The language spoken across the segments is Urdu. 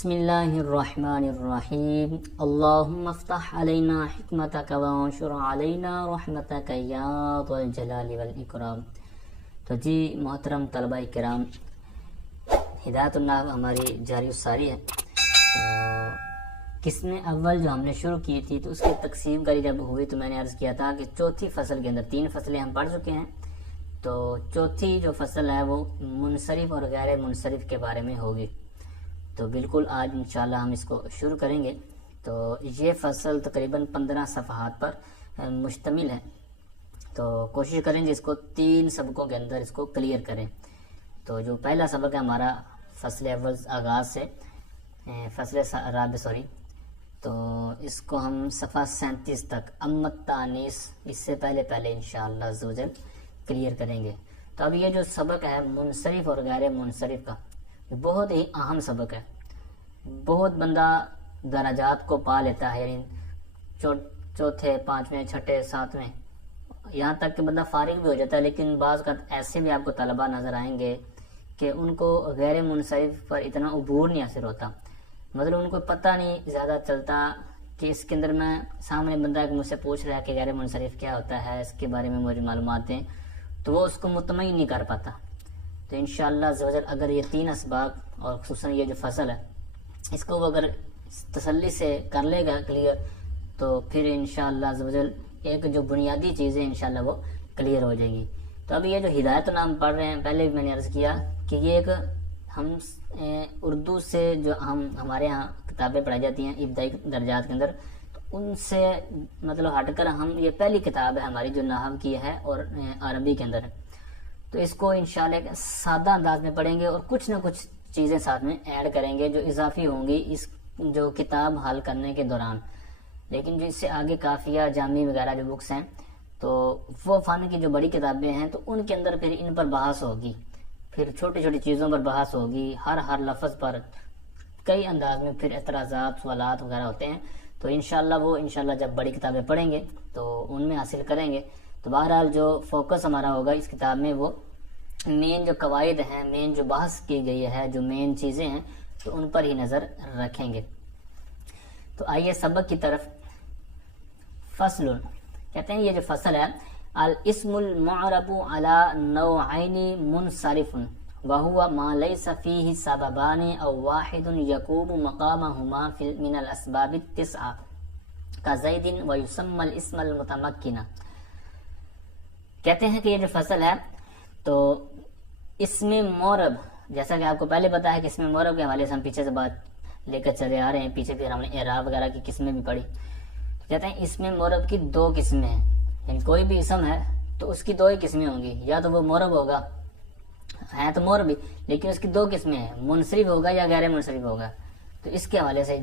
بسم اللہ الرحمن الرحیم اللہم افتح علینا حکمتک وانشر علینا رحمتک یا ذو الجلال والاکرام۔ تو جی محترم طلبہ کرام، ہدایت النحو ہماری جاری الساری ہے۔ تو قسم اول جو ہم نے شروع کی تھی تو اس کی تقسیم کری جب ہوئی تو میں نے عرض کیا تھا کہ چوتھی فصل کے اندر 3 فصلیں ہم پڑھ چکے ہیں، تو چوتھی جو فصل ہے وہ منصرف اور غیر منصرف کے بارے میں ہوگی۔ تو بالکل آج انشاءاللہ ہم اس کو شروع کریں گے۔ تو یہ فصل تقریباً 15 صفحات پر مشتمل ہے، تو کوشش کریں گے اس کو 3 سبقوں کے اندر اس کو کلیئر کریں۔ تو جو پہلا سبق ہے ہمارا فصل اول آغاز سے فصل رابع تو اس کو ہم صفحہ 37 تک امت تانیث اس سے پہلے انشاءاللہ عزوجل کلیئر کریں گے۔ تو اب یہ جو سبق ہے منصرف اور غیر منصرف کا، بہت ہی اہم سبق ہے۔ بہت بندہ درجات کو پا لیتا ہے، یعنی چوتھے، 5ویں، 6، 7ویں، یہاں تک کہ بندہ فارغ بھی ہو جاتا ہے، لیکن بعض کا ایسے بھی آپ کو طلبہ نظر آئیں گے کہ ان کو غیر منصرف پر اتنا عبور نہیں حاصل ہوتا، مطلب ان کو پتہ نہیں زیادہ چلتا کہ اس کے اندر میں سامنے بندہ ایک مجھ سے پوچھ رہا ہے کہ غیر منصرف کیا ہوتا ہے، اس کے بارے میں مجھے معلومات دیں، تو وہ اس کو مطمئن نہیں کر پاتا۔ تو انشاءاللہ عزوجل اگر یہ 3 اسباق اور خصوصاً یہ جو فصل ہے اس کو وہ اگر تسلی سے کر لے گا کلیئر، تو پھر انشاءاللہ عزوجل ایک جو بنیادی چیزیں انشاءاللہ وہ کلیئر ہو جائیں گی۔ تو اب یہ جو ہدایت نام پڑھ رہے ہیں، پہلے بھی میں نے عرض کیا کہ یہ ایک ہم اردو سے جو ہمارے ہاں کتابیں پڑھائی جاتی ہیں ابتدائی درجات کے اندر، تو ان سے مطلب ہٹ کر ہم یہ پہلی کتاب ہے ہماری جو نحو کی ہے اور عربی کے اندر ہے، تو اس کو انشاءاللہ ایک سادہ انداز میں پڑھیں گے اور کچھ نہ کچھ چیزیں ساتھ میں ایڈ کریں گے جو اضافی ہوں گی اس جو کتاب حل کرنے کے دوران۔ لیکن جو اس سے آگے کافیہ، جامی وغیرہ جو بکس ہیں، تو وہ فن کی جو بڑی کتابیں ہیں تو ان کے اندر پھر ان پر بحث ہوگی، پھر چھوٹی چھوٹی چیزوں پر بحث ہوگی، ہر لفظ پر کئی انداز میں پھر اعتراضات، سوالات وغیرہ ہوتے ہیں، تو انشاءاللہ جب بڑی کتابیں پڑھیں گے تو ان میں حاصل کریں گے۔ تو بہرحال جو فوکس ہمارا ہوگا اس کتاب میں وہ مین جو قواعد ہیں، مین جو بحث کی گئی ہے، جو مین چیزیں ہیں، تو ان پر ہی نظر رکھیں گے۔ تو آئیے سبق کی طرف۔ فصل کہتے ہیں یہ جو فصل ہے، الاسم المعرب على نوعین منصرف وهو ما ليس فيه سببان او واحد يقوم مقامهما من الاسباب التسعة كزيد ويسمى الاسم المتمكن۔ کہتے ہیں کہ یہ جو فصل ہے تو اسم معرب، جیسا کہ آپ کو پہلے پتا ہے کہ اسم معرب کے حوالے سے ہم پیچھے سے بات لے کر چلے آ رہے ہیں، پیچھے پھر ہم نے اعراب وغیرہ کی قسمیں بھی پڑھی۔ تو کہتے ہیں اسم معرب کی 2 قسمیں ہیں، یعنی کوئی بھی اسم ہے تو اس کی 2 ہی قسمیں ہوں گی، یا تو وہ معرب ہوگا، ہے تو معرب بھی، لیکن اس کی 2 قسمیں ہیں، منصرف ہوگا یا غیر منصرف ہوگا۔ تو اس کے حوالے سے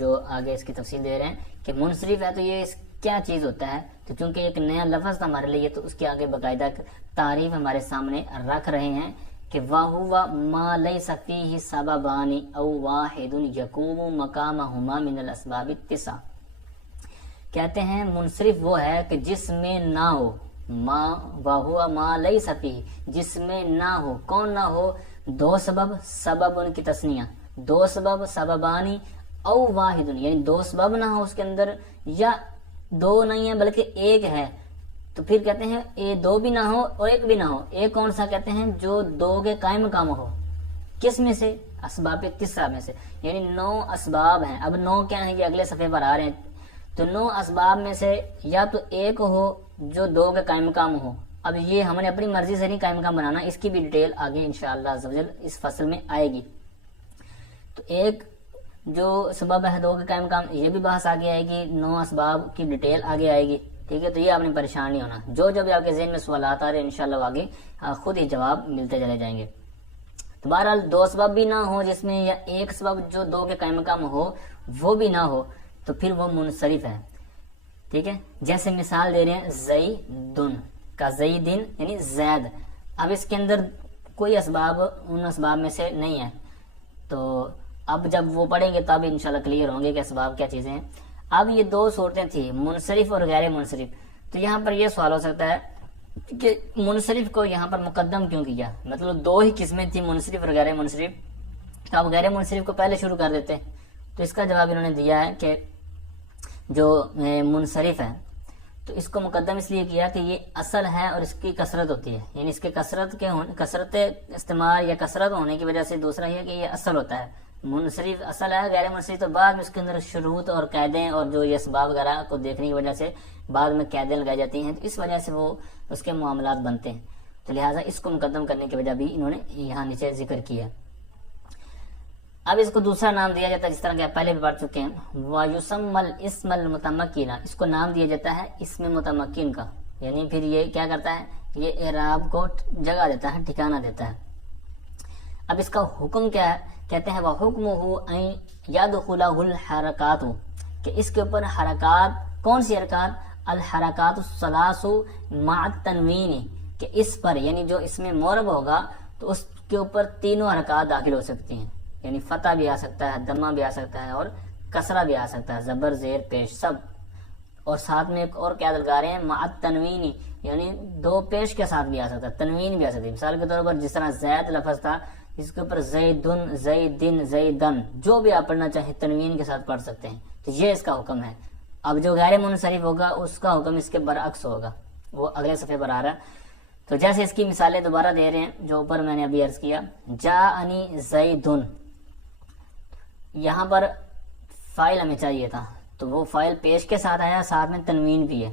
جو آگے اس کی تفصیل دے رہے ہیں کہ منصرف ہے تو یہ کیا چیز ہوتا ہے، تو چونکہ ایک نیا لفظ تھا ہمارے لیے تو اس کے آگے باقاعدہ تعریف ہمارے سامنے رکھ رہے ہیں کہ وَهُوَ مَا لَيْسَ فِيهِ سَبَبَانِ أَوْ وَاحِدٌ يَقُومُ مَقَامَهُمَا مِنَ الْأَسْبَابِ التِّسْعَةِ۔ کہتے ہیں منصرف وہ ہے کہ جس میں نہ ہو، وَهُوَ مَا لَيْسَ فِيهِ، جس میں نہ ہو، کون نہ ہو؟ 2 سبب ان کی تثنیہ، 2 سببانی او واحد، یعنی 2 سبب نہ ہو اس کے اندر، یا 2 نہیں ہے بلکہ 1 ہے، تو پھر کہتے ہیں 2 بھی نہ ہو اور 1 بھی نہ ہو۔ ایک کون سا کہتے ہیں؟ جو 2 کے قائم مقام ہو۔ کس میں سے؟ اسباب 9 میں سے، یعنی 9 اسباب ہیں۔ اب 9 کیا ہیں یہ اگلے صفحے پر آ رہے ہیں۔ تو 9 اسباب میں سے یا تو 1 ہو جو 2 کے قائم مقام ہو۔ اب یہ ہم نے اپنی مرضی سے نہیں قائم مقام بنانا، اس کی بھی ڈیٹیل آگے انشاءاللہ عزوجل اس فصل میں آئے گی۔ تو ایک جو سبب ہے 2 کے قائم مقام، یہ بھی بحث آگے آئے گی، 9 اسباب کی ڈیٹیل آگے آئے گی، ٹھیک ہے۔ تو یہ آپ نے پریشان نہیں ہونا، جو بھی آپ کے ذہن میں سوالات آ رہے ہیں انشاءاللہ آگے خود ہی جواب ملتے چلے جائیں گے۔ تو بہرحال 2 سبب بھی نہ ہو جس میں، یا 1 سبب جو 2 کے قائم مقام ہو وہ بھی نہ ہو، تو پھر وہ منصرف ہے، ٹھیک ہے۔ جیسے مثال دے رہے ہیں زیدن کا زیدن، یعنی زید۔ اب اس کے اندر کوئی اسباب ان اسباب میں سے نہیں ہے، تو اب جب وہ پڑھیں گے تب انشاءاللہ کلیئر ہوں گے کہ اسباب کیا چیزیں ہیں۔ اب یہ 2 صورتیں تھیں، منصرف اور غیر منصرف۔ تو یہاں پر یہ سوال ہو سکتا ہے کہ منصرف کو یہاں پر مقدم کیوں کیا، مطلب 2 ہی قسمیں تھیں، منصرف اور غیر منصرف، تو اب غیر منصرف کو پہلے شروع کر دیتے ہیں. تو اس کا جواب انہوں نے دیا ہے کہ جو منصرف ہے تو اس کو مقدم اس لیے کیا کہ یہ اصل ہے اور اس کی کثرت ہوتی ہے، یعنی اس کے کثرت استعمال یا کثرت ہونے کی وجہ سے. دوسرا یہ کہ یہ اصل ہوتا ہے، منصرف اصل ہے، غیر منصرف تو بعد میں اس کے اندر شروط اور قیدیں اور جو یہ اسباب وغیرہ کو دیکھنے کی وجہ سے بعد میں قیدیں لگائی جاتی ہیں، تو اس وجہ سے وہ اس کے معاملات بنتے ہیں. تو لہٰذا اس کو مقدم کرنے کی وجہ بھی انہوں نے یہاں نیچے ذکر کیا. اب اس کو دوسرا نام دیا جاتا ہے جس طرح کہ آپ پہلے بھی پڑھ چکے ہیں، وَيُسَمَّ الْإِسْمَ الْمُتَمَكِّنَ، اس کو نام دیا جاتا ہے اسم متمکن کا، یعنی پھر یہ کیا کرتا ہے، یہ اعراب کو جگہ دیتا ہے، ٹھکانہ دیتا ہے. اب اس کا حکم کیا ہے، کہتے ہیں وَحُكْمُهُ أَن يَدْخُلَهُ الْحَرَكَاتُ، کہ اس کے اوپر حرکات، کون سی حرکات، الحرکات الثلاث مع التنوین، کہ اس پر یعنی جو اس میں معرب ہوگا تو اس کے اوپر تینوں حرکات داخل ہو سکتی ہیں، یعنی فتح بھی آ سکتا ہے، دمہ بھی آ سکتا ہے اور کسرہ بھی آ سکتا ہے، زبر زیر پیش سب. اور ساتھ میں ایک اور کیا لگا رہے ہیں، مع التنوین، یعنی دو پیش کے ساتھ بھی آ سکتا ہے، تنوین بھی آ سکتی ہے. مثال کے طور پر جس طرح زید لفظ تھا اس کے اوپر زیدن، زیدن، زیدن، جو بھی آپ پڑھنا چاہیں تنوین کے ساتھ پڑھ سکتے ہیں. تو یہ اس کا حکم ہے. اب جو غیر منصرف ہوگا اس کا حکم اس کے برعکس ہوگا، وہ اگلے صفحے پر آ رہا ہے. تو جیسے اس کی مثالیں دوبارہ دے رہے ہیں جو اوپر میں نے ابھی عرض کیا، جاءنی زیدن، یہاں پر فائل ہمیں چاہیے تھا تو وہ فائل پیش کے ساتھ آیا، ساتھ میں تنوین بھی ہے.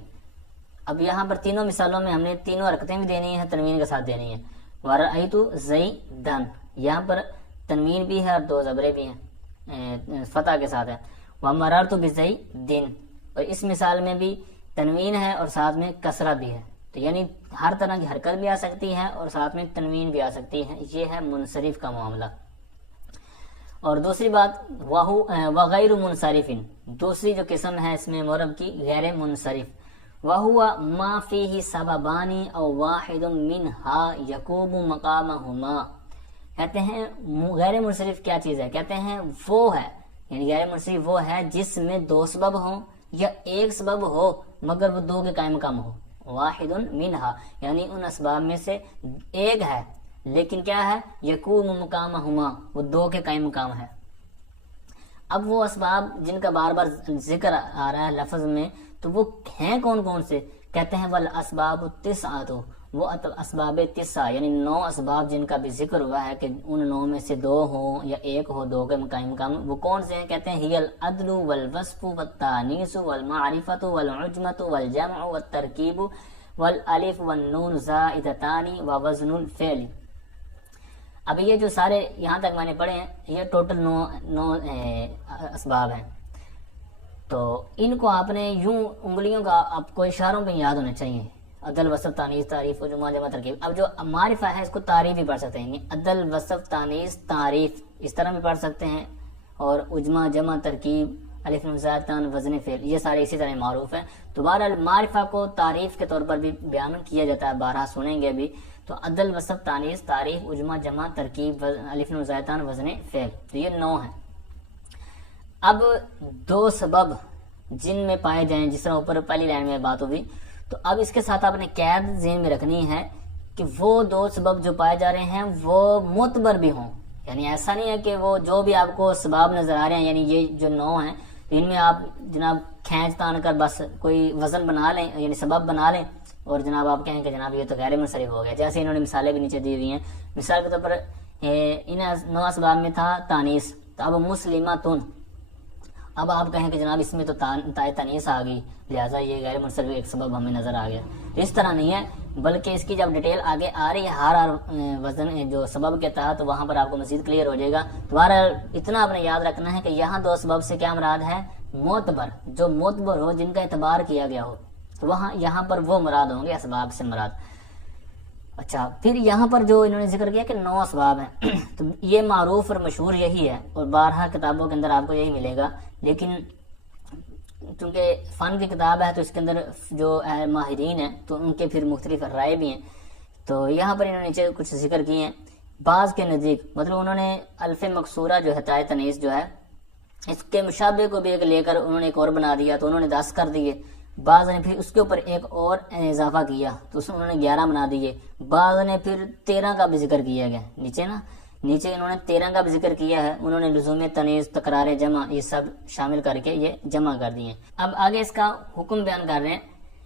اب یہاں پر تینوں مثالوں میں ہم نے تینوں حرکتیں بھی دینی ہیں، تنوین کے ساتھ دینی ہیں. وَرَأَيْتُ زَيْدًا، یہاں پر تنوین بھی ہے اور دو زبریں بھی ہیں، فتح کے ساتھ ہے. وَمَرَرْتُ بِزَيْدٍ، اور اس مثال میں بھی تنوین ہے اور ساتھ میں کسرہ بھی ہے. تو یعنی ہر طرح کی حرکت بھی آ سکتی ہے اور ساتھ میں تنوین بھی آ سکتی ہے. یہ ہے منصرف کا معاملہ. اور دوسری بات وغیر منصرف، دوسری جو قسم ہے اس میں معرب کی غیر منصرف، وَهُوَ مَا فِيهِ سَبَبَانِ أَوْ وَاحِدٌ مِّنْهَا يَقُومُ مَقَامَهُمَا. کہتے ہیں غیر منصرف کیا چیز ہے، کہتے ہیں وہ ہے، یعنی غیر منصرف وہ ہے جس میں دو سبب ہوں یا ایک سبب ہو مگر وہ دو کے قائم مقام ہو. واحد منہا، یعنی ان اسباب میں سے ایک ہے لیکن کیا ہے، یقوم مقامہما، وہ دو کے قائم مقام ہے. اب وہ اسباب جن کا بار بار ذکر آ رہا ہے لفظ میں تو وہ ہیں کون کون سے، کہتے ہیں والاسباب التسعۃ، وہ اسباب تسعہ یعنی 9 اسباب جن کا بھی ذکر ہوا ہے کہ ان 9 میں سے 2 ہوں یا ایک ہو، دو کے قائم مقام. وہ کون سے ہیں، کہتے ہیں ہی العدل والوصف والتانیث والمعرفۃ والعجمۃ والجمع والترکیب والالف والنون زائدتان ووزن الفعل. اب یہ جو سارے یہاں تک میں نے پڑھے ہیں یہ ٹوٹل 9 اسباب ہیں. تو ان کو آپ نے یوں انگلیوں کا آپ کو اشاروں پہ یاد ہونے چاہیے، عدل وصف تانیث تعریف و جمع جمع ترکیب. اب جو معرفہ ہے اس کو تعریف بھی پڑھ سکتے ہیں، عدل وصف تانیث تعریف اس طرح بھی پڑھ سکتے ہیں، اور اجمع جمع ترکیب الف نون زائدتان وزن فعل یہ سارے اسی طرح معروف ہیں. تو بہرحال معرفہ کو تعریف کے طور پر بھی بیان کیا جاتا ہے، بارہا سنیں گے بھی. تو عدل وصف تانیث تعریف اجمع جمع ترکیب الف نون زائدتان وزن فعل، تو یہ 9 ہیں. اب 2 سبب جن میں پائے جائیں، جس طرح اوپر پہلی لائن میں بات ہوئی، تو اب اس کے ساتھ آپ نے قید ذہن میں رکھنی ہے کہ وہ 2 سبب جو پائے جا رہے ہیں وہ معتبر بھی ہوں. یعنی ایسا نہیں ہے کہ وہ جو بھی آپ کو سباب نظر آ رہے ہیں، یعنی یہ جو 9 ہیں ان میں آپ جناب کھینچ تان کر بس کوئی وزن بنا لیں، یعنی سبب بنا لیں اور جناب آپ کہیں کہ جناب یہ تو غیر منصرف ہو گیا. جیسے انہوں نے مثالیں بھی نیچے دی ہوئی ہیں. مثال کے طور پر ان 9 اسباب میں تھا تانیث، تو اب مسلمتن، اب آپ کہیں کہ جناب اس میں تو تائے تانیث آ گئی لہٰذا یہ غیر منصرف ایک سبب ہمیں نظر آ گیا. اس طرح نہیں ہے، بلکہ اس کی جب ڈیٹیل آگے آ رہی ہے ہر وزن جو سبب کے تحت، تو وہاں پر آپ کو مزید کلیئر ہو جائے گا. دوبارہ اتنا آپ نے یاد رکھنا ہے کہ یہاں 2 سبب سے کیا مراد ہے، معتبر، جو معتبر ہو، جن کا اعتبار کیا گیا ہو، تو وہاں یہاں پر وہ مراد ہوں گے اسباب سے مراد. اچھا، پھر یہاں پر جو انہوں نے ذکر کیا کہ 9 اسباب ہیں، تو یہ معروف اور مشہور یہی ہے اور 12 کتابوں کے اندر آپ کو یہی ملے گا. لیکن چونکہ فن کی کتاب ہے تو اس کے اندر جو ماہرین ہیں تو ان کے پھر مختلف رائے بھی ہیں. تو یہاں پر انہوں نے نیچے کچھ ذکر کیے ہیں. بعض کے نزدیک مطلب انہوں نے الف مقصورہ جو ہے تائے تانیث جو ہے اس کے مشابہ کو بھی ایک لے کر انہوں نے ایک اور بنا دیا، تو انہوں نے 10 کر دیے. بعض نے پھر اس کے اوپر ایک اور اضافہ کیا تو اس میں انہوں نے 11 بنا دیے. بعض نے پھر 13 کا بھی ذکر کیا گیا نیچے نا، نیچے انہوں نے 13 کا بھی ذکر کیا ہے، انہوں نے لزوم تنیز، تکرار جمع، یہ سب شامل کر کے یہ جمع کر دیے. اب آگے اس کا حکم بیان کر رہے ہیں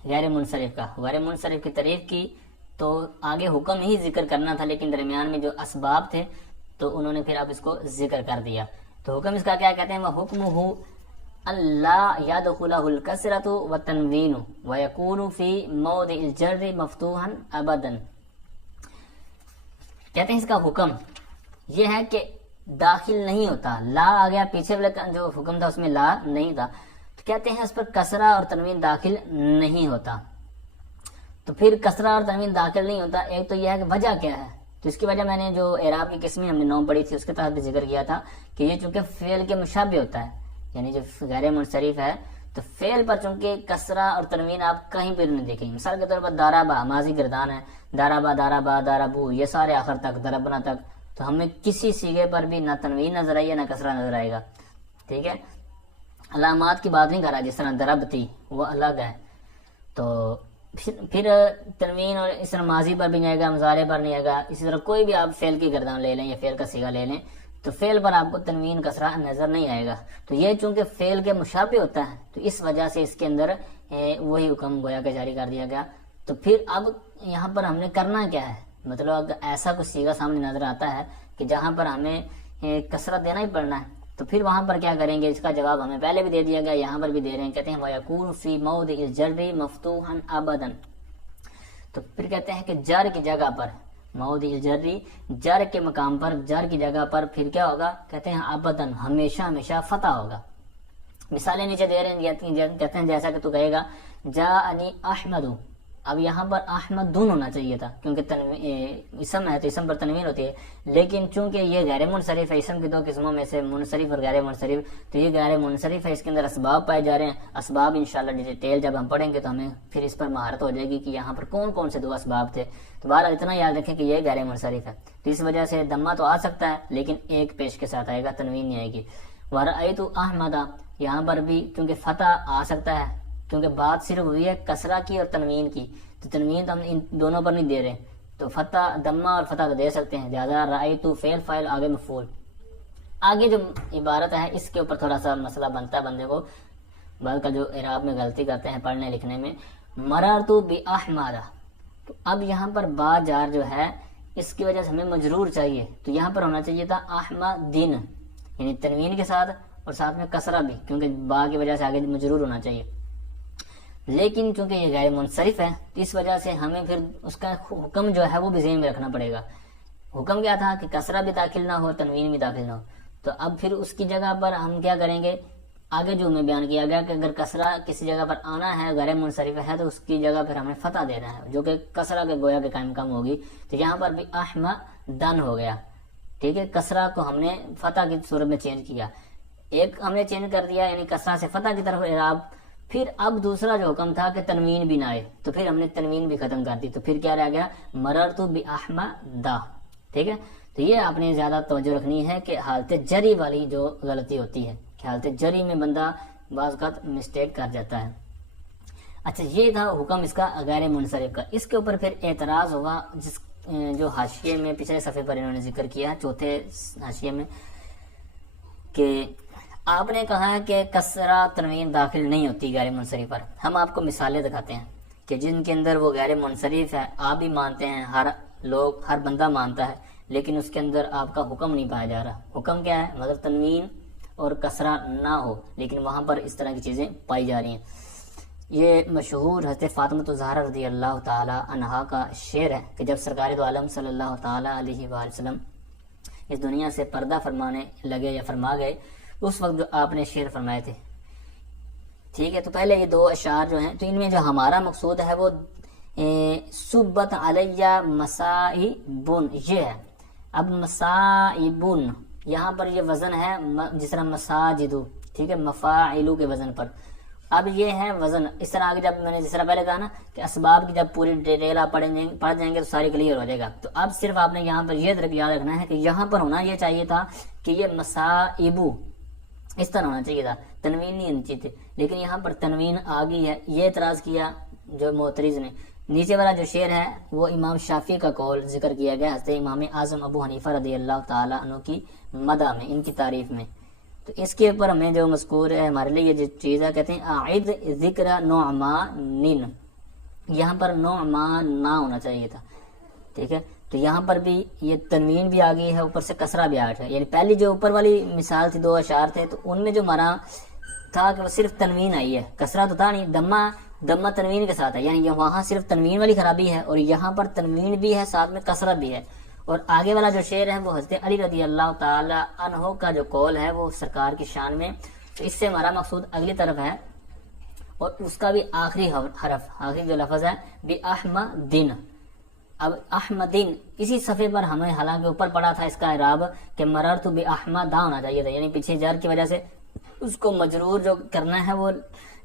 غیر منصرف کا. غیر منصرف کی تعریف کی تو آگے حکم ہی ذکر کرنا تھا، لیکن درمیان میں جو اسباب تھے تو انہوں نے پھر اب اس کو ذکر کر دیا. تو حکم اس کا کیا کہتے ہیں؟ وَحُكْمُهُ أَلَّا يَدْخُلَهُ الْكَسْرَةُ وَالتَّنْوِينُ وَيَكُونُ فِي مَوْضِعِ الْجَرِّ مَفْتُوحًا أَبَدًا. کہتے ہیں اس کا حکم یہ ہے کہ داخل نہیں ہوتا. لا آ گیا، پیچھے والا جو حکم تھا اس میں لا نہیں تھا، تو کہتے ہیں اس پر کسرہ اور تنوین داخل نہیں ہوتا. تو پھر کسرہ اور تنوین داخل نہیں ہوتا، ایک تو یہ ہے کہ وجہ کیا ہے. تو اس کی وجہ میں نے جو اعراب کی قسمیں ہم نے 9 پڑھی تھی اس کے تحت بھی ذکر کیا تھا کہ یہ چونکہ فعل کے مشابہ ہوتا ہے، یعنی جو غیر منصرف ہے تو فعل پر چونکہ کسرہ اور تنوین آپ کہیں پہ نہیں دیکھیں. مثال کے طور پر دارابا ماضی گردان ہے، دارابا دارابا دارابو یہ سارے آخر تک، دربنا تک، تو ہمیں کسی صیغے پر بھی نہ تنوین نظر آئی ہے نہ کسرہ نظر آئے گا. ٹھیک ہے، علامات کی بات نہیں کر رہا، جس طرح دربتی وہ الگ ہے. تو پھر تنوین اور اس طرح ماضی پر بھی نہیں آئے گا، مضارع پر نہیں آئے گا. اسی طرح کوئی بھی آپ فعل کی گردان لے لیں یا فعل کا صیغہ لے لیں تو فعل پر آپ کو تنوین کسرہ نظر نہیں آئے گا. تو یہ چونکہ فعل کے مشابہ ہوتا ہے تو اس وجہ سے اس کے اندر وہی حکم گویا کہ جاری کر دیا گیا. تو پھر اب یہاں پر ہم نے کرنا کیا ہے؟ مطلب اگر ایسا کوئی صیغہ سامنے نظر آتا ہے کہ جہاں پر ہمیں کسرہ دینا ہی پڑنا ہے تو پھر وہاں پر کیا کریں گے؟ اس کا جواب ہمیں پہلے بھی دے دیا گیا، یہاں پر بھی دے رہے ہیں. کہتے ہیں وَيَكُونُ فِي مَوْضِعِ الْجَرِّ مَفْتُوحًا أَبَدًا. تو پھر کہتے ہیں کہ جر کی جگہ پر، موضع الجر، جر کے مقام پر، جر کی جگہ پر پھر کیا ہوگا؟ کہتے ہیں ابداً، ہمیشہ ہمیشہ فتح ہوگا. مثالیں نیچے دے رہے ہیں، کہتے ہیں جیسا کہ تو کہے گا جاءنی احمد. اب یہاں پر احمد دون ہونا چاہیے تھا کیونکہ اسم ہے تو اسم پر تنوین ہوتی ہے، لیکن چونکہ یہ غیر منصرف ہے، اسم کی 2 قسموں میں سے منصرف اور غیر منصرف، تو یہ غیر منصرف ہے، اس کے اندر اسباب پائے جا رہے ہیں. اسباب انشاءاللہ ڈیٹیل جب ہم پڑھیں گے تو ہمیں پھر اس پر مہارت ہو جائے گی کہ یہاں پر کون کون سے 2 اسباب تھے. تو بہرحال اتنا یاد رکھیں کہ یہ غیر منصرف ہے، تو اس وجہ سے دمہ تو آ سکتا ہے لیکن ایک پیش کے ساتھ آئے گا، تنوین نہیں آئے گی. وَرَأَيْتُ أَحْمَدَ، یہاں پر بھی چونکہ فتح آ سکتا ہے کیونکہ بات صرف ہوئی ہے کسرہ کی اور تنوین کی، تو تنوین تو ہم ان دونوں پر نہیں دے رہے، تو فتح دمہ اور فتح تو دے سکتے ہیں. لہٰذا رأیت فعل فاعل آگے مفعول. آگے جو عبارت ہے اس کے اوپر تھوڑا سا مسئلہ بنتا ہے بندے کو، بعض کا جو اعراب میں غلطی کرتے ہیں پڑھنے لکھنے میں. مررت بأحمد، تو اب یہاں پر با جار جو ہے اس کی وجہ سے ہمیں مجرور چاہیے، تو یہاں پر ہونا چاہیے تھا احمدین، یعنی تنوین کے ساتھ اور ساتھ میں کسرہ بھی، کیونکہ با کی وجہ سے آگے مجرور ہونا چاہیے. لیکن چونکہ یہ غیر منصرف ہے تو اس وجہ سے ہمیں پھر اس کا حکم جو ہے وہ بھی ذہن میں رکھنا پڑے گا. حکم کیا تھا کہ کسرہ بھی داخل نہ ہو، تنوین بھی داخل نہ ہو. تو اب پھر اس کی جگہ پر ہم کیا کریں گے؟ آگے جو ہمیں بیان کیا گیا کہ اگر کسرہ کسی جگہ پر آنا ہے، غیر منصرف ہے، تو اس کی جگہ پھر ہمیں فتح دینا ہے جو کہ کسرہ کے گویا کے قائم کم ہوگی. تو یہاں پر بھی احمدن ہو گیا. ٹھیک ہے، کسرہ کو ہم نے فتح کی صورت میں چینج کیا، ایک ہم نے چینج کر دیا یعنی کسرہ سے فتح کی طرف اعراب. پھر اب دوسرا جو حکم تھا کہ تنوین بھی نہ آئے تو پھر ہم نے تنوین بھی ختم کر دی، تو پھر کیا رہ گیا؟ مررت بأحمد. ٹھیک ہے، تو یہ آپ نے زیادہ توجہ رکھنی ہے کہ حالت جری والی جو غلطی ہوتی ہے کہ حالت جری میں بندہ بعض اوقات مسٹیک کر جاتا ہے. اچھا، یہ تھا حکم اس کا غیر منصرف کا. اس کے اوپر پھر اعتراض ہوگا جس جو حاشیے میں پچھلے صفحے پر انہوں نے ذکر کیا، چوتھے حاشیے میں، کہ آپ نے کہا ہے کہ کسرہ تنوین داخل نہیں ہوتی غیر منصرف پر. ہم آپ کو مثالیں دکھاتے ہیں کہ جن کے اندر وہ غیر منصرف ہے، آپ بھی مانتے ہیں، ہر بندہ مانتا ہے، لیکن اس کے اندر آپ کا حکم نہیں پایا جا رہا. حکم کیا ہے؟ مطلب تنوین اور کسرہ نہ ہو، لیکن وہاں پر اس طرح کی چیزیں پائی جا رہی ہیں. یہ مشہور حضرت فاطمہ الزہرا رضی اللہ تعالی عنہا کا شعر ہے کہ جب سرکار دو عالم صلی اللہ تعالی علیہ وآلہ وسلم اس دنیا سے پردہ فرمانے لگے یا فرما گئے، اس وقت جو آپ نے شعر فرمائے تھے. ٹھیک ہے، تو پہلے یہ 2 اشعار جو ہیں، تو ان میں جو ہمارا مقصود ہے وہ صبت علیہ مصائبن، یہ ہے. اب مصائبن یہاں پر یہ وزن ہے جس طرح مساجدو، ٹھیک ہے، مفاعلو کے وزن پر. اب یہ ہے وزن اس طرح آگے، جب میں نے جس طرح پہلے کہا نا کہ اسباب کی جب پوری ڈیٹیل آپ پڑھ جائیں گے تو ساری کلیئر ہو جائے گا. تو اب صرف آپ نے یہاں پر یہ یاد رکھنا ہے کہ یہاں پر ہونا یہ چاہیے تھا کہ یہ مصائبو اس طرح ہونا چاہیے تھا، تنوین نہیں ہونی چاہیے تھی، لیکن یہاں پر تنوین آ گئی ہے. یہ اعتراض کیا جو معترض نے، نیچے والا جو شعر ہے وہ امام شافعی کا قول ذکر کیا گیا حضرت امام اعظم ابو حنیفہ رضی اللہ تعالیٰ عنہ کی مدح میں، ان کی تعریف میں. تو اس کے اوپر ہمیں جو مذکور ہے ہمارے لیے یہ جو چیز ہے، کہتے ہیں اعد ذکر نعمان، یہاں پر نعمان نہ ہونا چاہیے تھا. ٹھیک ہے، تو یہاں پر بھی یہ تنوین بھی آ گئی ہے، اوپر سے کسرہ بھی آ ہے. یعنی پہلی جو اوپر والی مثال تھی 2 اشعار تھے، تو ان میں جو ہمارا تھا کہ وہ صرف تنوین آئی ہے، کسرہ تو تھا نہیں. دمہ تنوین کے ساتھ ہے، یعنی وہاں صرف تنوین والی خرابی ہے اور یہاں پر تنوین بھی ہے ساتھ میں کسرہ بھی ہے. اور آگے والا جو شعر ہے وہ حضرت علی رضی اللہ تعالی عنہ کا جو قول ہے وہ سرکار کی شان میں. تو اس سے ہمارا مقصود اگلی طرف ہے، اور اس کا بھی آخری حرف، آخری جو لفظ ہے بِأَحْمَدٍ. اب احمدین اسی صفحے پر ہمیں حالانکہ اوپر پڑا تھا اس کا اعراب کہ مررت بِأَحْمَدَ ہونا چاہیے تھا، یعنی پیچھے جر کی وجہ سے اس کو مجرور جو کرنا ہے وہ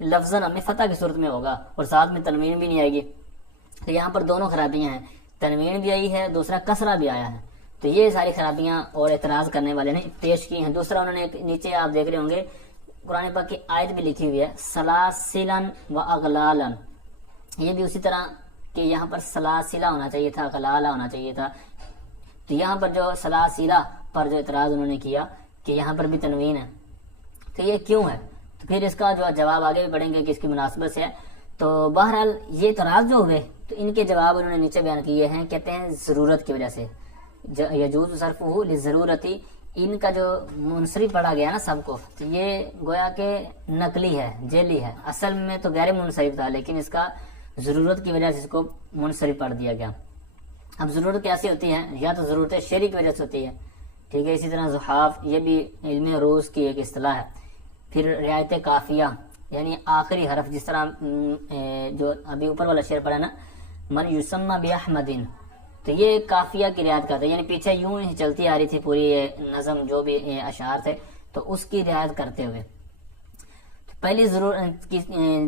لفظاً ہمیں فتح کی صورت میں ہوگا اور ساتھ میں تنوین بھی نہیں آئے گی. تو یہاں پر دونوں خرابیاں ہیں، تنوین بھی آئی ہے، دوسرا کسرہ بھی آیا ہے. تو یہ ساری خرابیاں اور اعتراض کرنے والے نے پیش کی ہیں. دوسرا انہوں نے نیچے آپ دیکھ رہے ہوں گے قرآن پاک کی آیت بھی لکھی ہوئی ہے سلاسلن و اغلالن، یہ بھی اسی طرح کہ یہاں پر سلاسلہ ہونا چاہیے تھا، غلالہ ہونا چاہیے تھا. تو یہاں پر جو سلاسلہ پر جو اعتراض انہوں نے کیا کہ یہاں پر بھی تنوین ہے، تو یہ کیوں ہے؟ تو پھر اس کا جو جواب آگے بھی پڑھیں گے کہ اس کی مناسبت سے ہے. تو بہرحال یہ اعتراض جو ہوئے تو ان کے جواب انہوں نے نیچے بیان کیے ہیں. کہتے ہیں ضرورت کی وجہ سے یجوز صرفہ للضرورتی، ان کا جو منصرف پڑھا گیا نا سب کو، تو یہ گویا کہ نقلی ہے، جیلی ہے، اصل میں تو غیر منصرف تھا لیکن اس کا ضرورت کی وجہ سے اس کو منصرف پڑھ دیا گیا. اب ضرورت کیسی ہوتی ہے؟ یا تو ضرورت شرعی کی وجہ سے ہوتی ہے، ٹھیک ہے. اسی طرح زحاف یہ بھی علم عروض کی ایک اصطلاح ہے. پھر رعایت کافیہ یعنی آخری حرف، جس طرح جو ابھی اوپر والا شعر پڑھا نا من یسمى بأحمدin، تو یہ کافیہ کی رعایت کرتے ہیں، یعنی پیچھے یوں ہی چلتی آ رہی تھی پوری نظم جو بھی اشعار تھے تو اس کی رعایت کرتے ہوئے. پہلی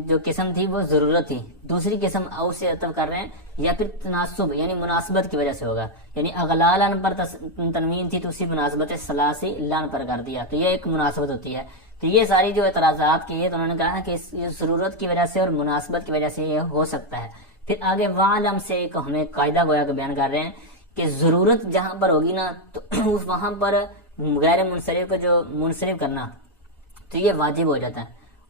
جو قسم تھی وہ ضرورت تھی، دوسری قسم او سے عطف کر رہے ہیں یا پھر تناسب یعنی مناسبت کی وجہ سے ہوگا. یعنی اغلالن پر تنوین تھی تو اسی مناسبت سلاسی لان پر کر دیا، تو یہ ایک مناسبت ہوتی ہے. تو یہ ساری جو اعتراضات کی ہے تو انہوں نے کہا کہ یہ ضرورت کی وجہ سے اور مناسبت کی وجہ سے یہ ہو سکتا ہے. پھر آگے وعلم سے ایک ہمیں قاعدہ گویا کہ بیان کر رہے ہیں کہ ضرورت جہاں پر ہوگی نا تو وہاں پر غیر منصرف کو جو منصرف کرنا تو یہ واجب ہو جاتا ہے،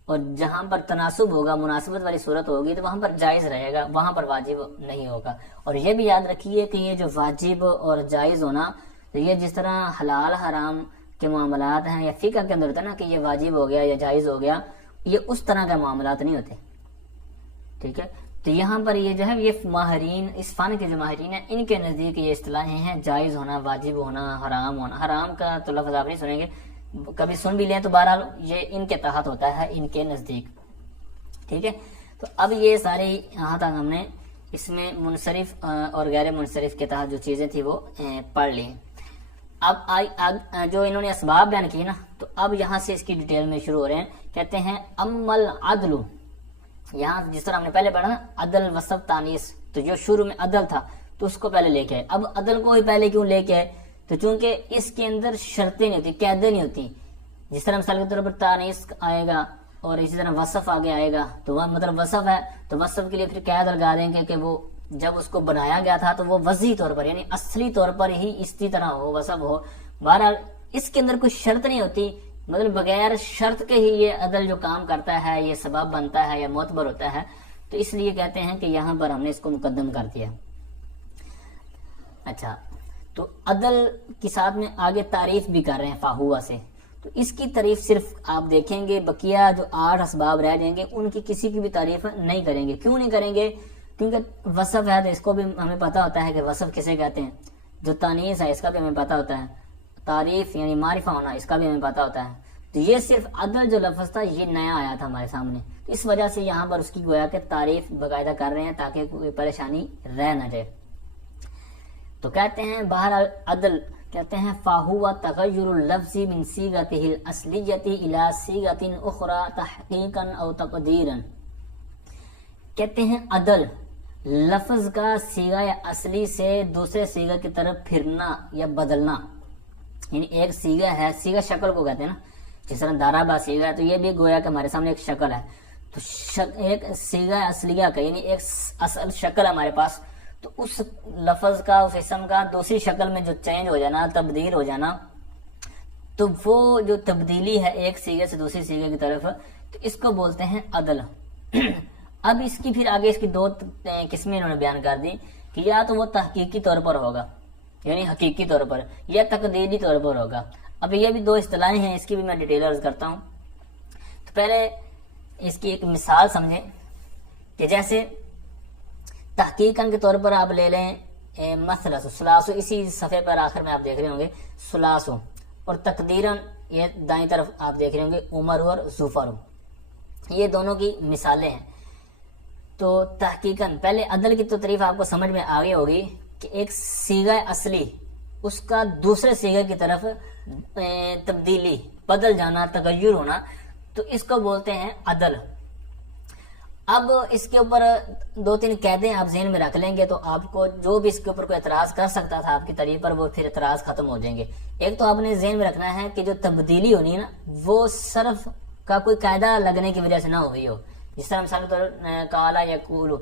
اور جہاں پر تناسب ہوگا مناسبت والی صورت ہوگی تو وہاں پر جائز رہے گا، وہاں پر واجب نہیں ہوگا. اور یہ بھی یاد رکھیے کہ یہ جو واجب اور جائز ہونا تو یہ جس طرح حلال حرام کے معاملات ہیں یا فقہ کے اندر ہوتا ہے نا کہ یہ واجب ہو گیا یا جائز ہو گیا، یہ اس طرح کے معاملات نہیں ہوتے. ٹھیک ہے، تو یہاں پر یہ جو ہے یہ ماہرین اس فن کے جو ماہرین ہیں ان کے نزدیک یہ اصطلاحیں ہیں جائز ہونا، واجب ہونا، حرام ہونا. حرام کا تو لفظ آپ نہیں سنیں گے، کبھی سن بھی لیں تو بہرحال یہ ان کے تحت ہوتا ہے ان کے نزدیک. ٹھیک ہے، تو اب یہ سارے یہاں تک ہم نے اس میں منصرف اور غیر منصرف کے تحت جو چیزیں تھی وہ پڑھ لی. اب جو انہوں نے اسباب بیان کی نا تو اب یہاں سے اس کی ڈیٹیل میں شروع ہو رہے ہیں. کہتے ہیں امل عدل، یہاں جس طرح ہم نے پہلے پڑھا نا عدل وصف تانیث، تو جو شروع میں عدل تھا تو اس کو پہلے لے کے آئے. اب عدل کو ہی پہلے کیوں لے کے آئے؟ تو چونکہ اس کے اندر شرطیں نہیں ہوتی، قیدیں نہیں ہوتی. جس طرح مثال کے طور پر تانیث آئے گا اور اسی طرح وصف آگے آئے گا تو وہ مطلب وصف ہے تو وصف کے لیے پھر قید لگا دیں گے کہ وہ جب اس کو بنایا گیا تھا تو وہ وضعی طور پر یعنی اصلی طور پر ہی اسی طرح ہو، وصف ہو. بہرحال اس کے اندر کوئی شرط نہیں ہوتی، مطلب بغیر شرط کے ہی یہ عدل جو کام کرتا ہے یہ سبب بنتا ہے یا معتبر ہوتا ہے. تو اس لیے کہتے ہیں کہ یہاں پر ہم نے اس کو مقدم کر دیا. اچھا، تو عدل کے ساتھ میں آگے تعریف بھی کر رہے ہیں فاہوا سے. تو اس کی تعریف صرف آپ دیکھیں گے بقیہ جو 8 اسباب رہ جائیں گے ان کی کسی کی بھی تعریف نہیں کریں گے. کیوں نہیں کریں گے؟ کیونکہ وصف ہے تو اس کو بھی ہمیں پتا ہوتا ہے کہ وصف کسے کہتے ہیں. جو تانیث ہے اس کا بھی ہمیں پتا ہوتا ہے. تعریف یعنی معرفہ ہونا اس کا بھی ہمیں پتا ہوتا ہے. تو یہ صرف عدل جو لفظ تھا یہ نیا آیا تھا ہمارے سامنے، اس وجہ سے یہاں پر اس کی گویا کہ تعریف باقاعدہ کر رہے ہیں تاکہ کوئی پریشانی رہ نہ جائے. تو کہتے ہیں بہرحال عدل کہتے ہیں فاہوا تغیر اللفظ من صیغته الاصلیۃ الی صیغۃ اخرى تحقیقا او تقدیرا. کہتے ہیں عدل لفظ کا صیغہ اصلی سے دوسرے صیغہ کی طرف پھرنا یا بدلنا. یعنی ایک صیغہ ہے، صیغہ شکل کو کہتے ہیں نا، جس طرح دارابا صیغہ ہے تو یہ بھی گویا کہ ہمارے سامنے ایک شکل ہے. تو ایک صیغہ اصلیہ کا یعنی ایک اصل شکل ہمارے پاس، تو اس لفظ کا اس اسم کا دوسری شکل میں جو چینج ہو جانا، تبدیل ہو جانا، تو وہ جو تبدیلی ہے ایک صیغے سے دوسری صیغے کی طرف، تو اس کو بولتے ہیں عدل۔ اب اس کی پھر آگے اس کی دو قسمیں انہوں نے بیان کر دی کہ یا تو وہ تحقیقی طور پر ہوگا یعنی حقیقی طور پر، یا تقدیری طور پر ہوگا۔ اب یہ بھی دو اصطلاحیں ہیں، اس کی بھی میں ڈیٹیل عرض کرتا ہوں۔ تو پہلے اس کی ایک مثال سمجھیں کہ جیسے تحقیقاً کے طور پر آپ لے لیں مثلث سلاسو، اسی صفحے پر آخر میں آپ دیکھ رہے ہوں گے سلاسو، اور تقدیراً یہ دائیں طرف آپ دیکھ رہے ہوں گے عمر اور زفر، یہ دونوں کی مثالیں ہیں۔ تو تحقیقاً پہلے عدل کی تو تعریف آپ کو سمجھ میں آ گئی ہوگی کہ ایک صیغہ اصلی اس کا دوسرے صیغے کی طرف تبدیلی، بدل جانا، تغیر ہونا، تو اس کو بولتے ہیں عدل۔ اب اس کے اوپر دو تین قاعدے آپ ذہن میں رکھ لیں گے تو آپ کو جو بھی اس کے اوپر کوئی اعتراض کر سکتا تھا آپ کی تعریف پر، وہ پھر اعتراض ختم ہو جائیں گے۔ ایک تو آپ نے ذہن میں رکھنا ہے کہ جو تبدیلی ہونی ہے نا، وہ صرف کا کوئی قاعدہ لگنے کی وجہ سے نہ ہوئی ہو، جس طرح مثال کے طور کالا یا کولو،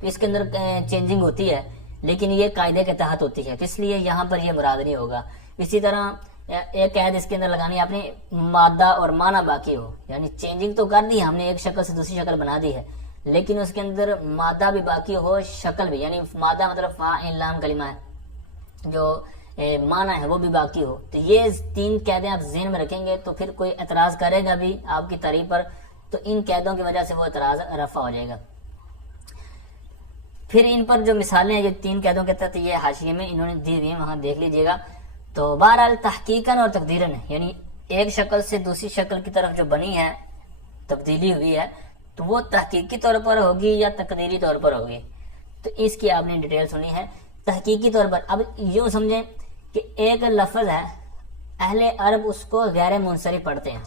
تو اس کے اندر چینجنگ ہوتی ہے لیکن یہ قاعدے کے تحت ہوتی ہے، تو اس لیے یہاں پر یہ مراد نہیں ہوگا۔ اسی طرح ایک قید اس کے اندر لگانی ہے، اپنے مادہ اور معنی باقی ہو، یعنی چینجنگ تو کر دی ہے ہم نے، ایک شکل سے دوسری شکل بنا دی ہے، لیکن اس کے اندر مادہ بھی باقی ہو، شکل بھی، یعنی مادہ مطلب فاعل لام کلمہ ہے، جو معنی ہے وہ بھی باقی ہو۔ تو یہ تین قیدیں آپ ذہن میں رکھیں گے تو پھر کوئی اعتراض کرے گا بھی آپ کی تعریف پر، تو ان قیدوں کی وجہ سے وہ اعتراض رفع ہو جائے گا۔ پھر ان پر جو مثالیں ہیں، جو تین قیدوں کے تحت یہ حاشیے میں انہوں نے دی ہوئی ہیں، وہاں دیکھ لیجئے گا۔ تو بہرحال تحقیقاً اور تقدیراً، یعنی ایک شکل سے دوسری شکل کی طرف جو بنی ہے، تبدیلی ہوئی ہے، تو وہ تحقیقی طور پر ہوگی یا تقدیری طور پر ہوگی، تو اس کی آپ نے ڈیٹیل سنی ہے۔ تحقیقی طور پر اب یوں سمجھیں کہ ایک لفظ ہے، اہل عرب اس کو غیر منصرف پڑھتے ہیں،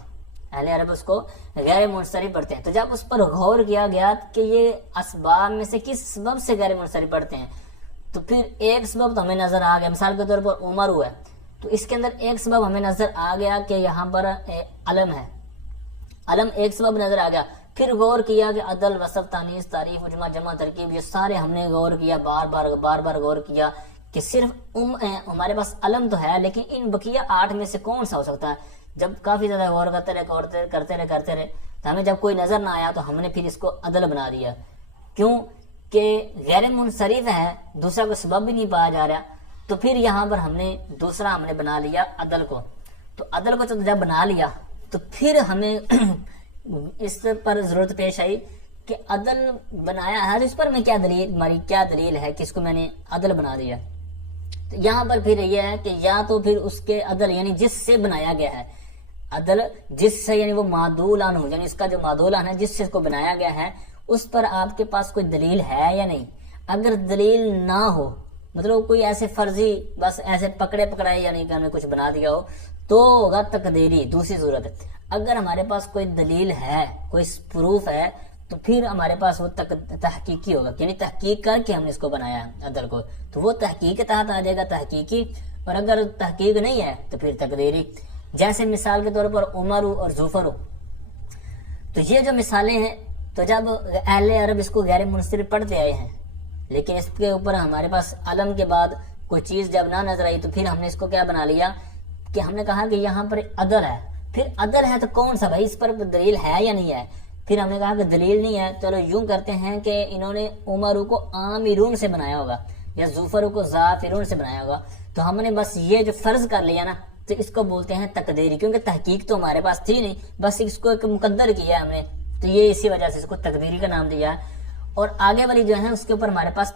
اہل عرب اس کو غیر منصرف پڑھتے ہیں، تو جب اس پر غور کیا گیا کہ یہ اسباب میں سے کس سبب سے غیر منصرف پڑھتے ہیں، تو پھر ایک سبب تو ہمیں نظر آ گیا، مثال کے طور پر عمر ہوا ہے، تو اس کے اندر ایک سبب ہمیں نظر آ گیا کہ یہاں پر علم ہے، علم ایک سبب نظر آ گیا۔ پھر غور کیا کہ عدل، وصف، تانیث، تعریف، مجمع، جمع، ترکیب، یہ سارے ہم نے غور کیا، بار بار غور کیا کہ صرف ہمارے پاس علم تو ہے، لیکن ان بقیہ 8 میں سے کون سا ہو سکتا ہے۔ جب کافی زیادہ غور کرتے رہے تو ہمیں جب کوئی نظر نہ آیا تو ہم نے پھر اس کو عدل بنا دیا، کیوں کہ غیر منصرف ہے، دوسرا کوئی سبب بھی نہیں پایا جا رہا، تو پھر یہاں پر ہم نے بنا لیا عدل کو۔ تو عدل کو جب بنا لیا تو پھر ہمیں اس پر ضرورت پیش آئی کہ عدل بنایا ہے، اس پر میں ہماری کیا دلیل ہے کہ اس کو میں نے عدل بنا دیا۔ تو یہاں پر پھر یہ ہے کہ یا تو پھر اس کے عدل یعنی جس سے بنایا گیا ہے، عدل جس سے، یعنی وہ معدول عنہ، یعنی اس کا جو معدول عنہ ہے جس سے اس کو بنایا گیا ہے، اس پر آپ کے پاس کوئی دلیل ہے یا نہیں۔ اگر دلیل نہ ہو، مطلب کوئی ایسے فرضی بس ایسے پکڑائے یعنی کہ ہم نے کچھ بنا دیا ہو، تو ہوگا تقدیری، دوسری صورت۔ اگر ہمارے پاس کوئی دلیل ہے، کوئی پروف ہے، تو پھر ہمارے پاس وہ تحقیقی ہوگا، یعنی تحقیق کر کے ہم نے اس کو بنایا عدل کو، تو وہ تحقیق کے تحت آ جائے گا تحقیقی، اور اگر تحقیق نہیں ہے تو پھر تقدیری۔ جیسے مثال کے طور پر عمر اور زفر، تو یہ جو مثالیں ہیں، تو جب اہل عرب اس کو غیر منصرف پڑھتے آئے ہیں، لیکن اس کے اوپر ہمارے پاس علم کے بعد کوئی چیز جب نہ نظر آئی، تو پھر ہم نے اس کو کیا بنا لیا کہ ہم نے کہا کہ یہاں پر عدل ہے۔ پھر عدل ہے تو کون سا بھائی، اس پر دلیل ہے یا نہیں ہے؟ پھر ہم نے کہا کہ دلیل نہیں ہے، چلو یوں کرتے ہیں کہ انہوں نے عمر کو عامرون سے بنایا ہوگا یا زفر کو ظافرون سے بنایا ہوگا، تو ہم نے بس یہ جو فرض کر لیا نا، تو اس کو بولتے ہیں تقدیری، کیونکہ تحقیق تو ہمارے پاس تھی نہیں، بس اس کو ایک مقدر کیا ہم نے، تو یہ اسی وجہ سے اس کو تقدیری کا نام دیا ہے۔ اور آگے والی جو ہے اس کے اوپر ہمارے پاس